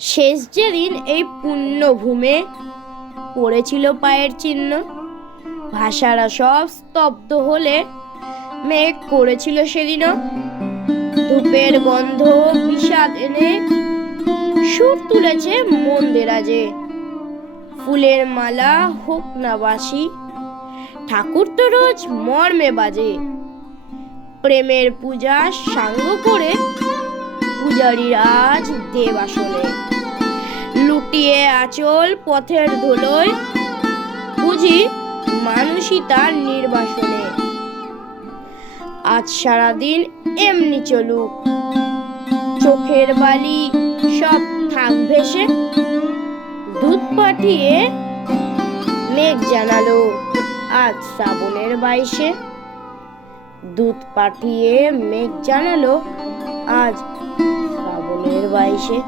শেষ যেদিন এই পুণ্যভূমে পড়েছিল পায়ের চিহ্ন, ভাষারা সব স্তব্ধ হলে মেঘ করেছিল সেদিনও ধূপের গন্ধ বিষাদ এনে সুর তুলেছে মন দেরাজে। ফুলের মালা হোক না বাসি, ঠাকুর তো রোজ মর্মে বাজে। প্রেমের পূজা সাঙ্গ করে পূজারীর আজ দেব আসলে। লুটিয়ে আঁচল পথের ধুলোয়, বুঝি মানুষই তার নির্বাসনে। আজ সারাদিন এমনি চলুক, চোখের বালি সব থাক ভেসে। দুধ পাঠিয়ে মেঘ জানালো আজ শ্রাবণের 22-এ। দুধ পাঠিয়ে মেঘ জানালো আজ শ্রাবণের 22-এ।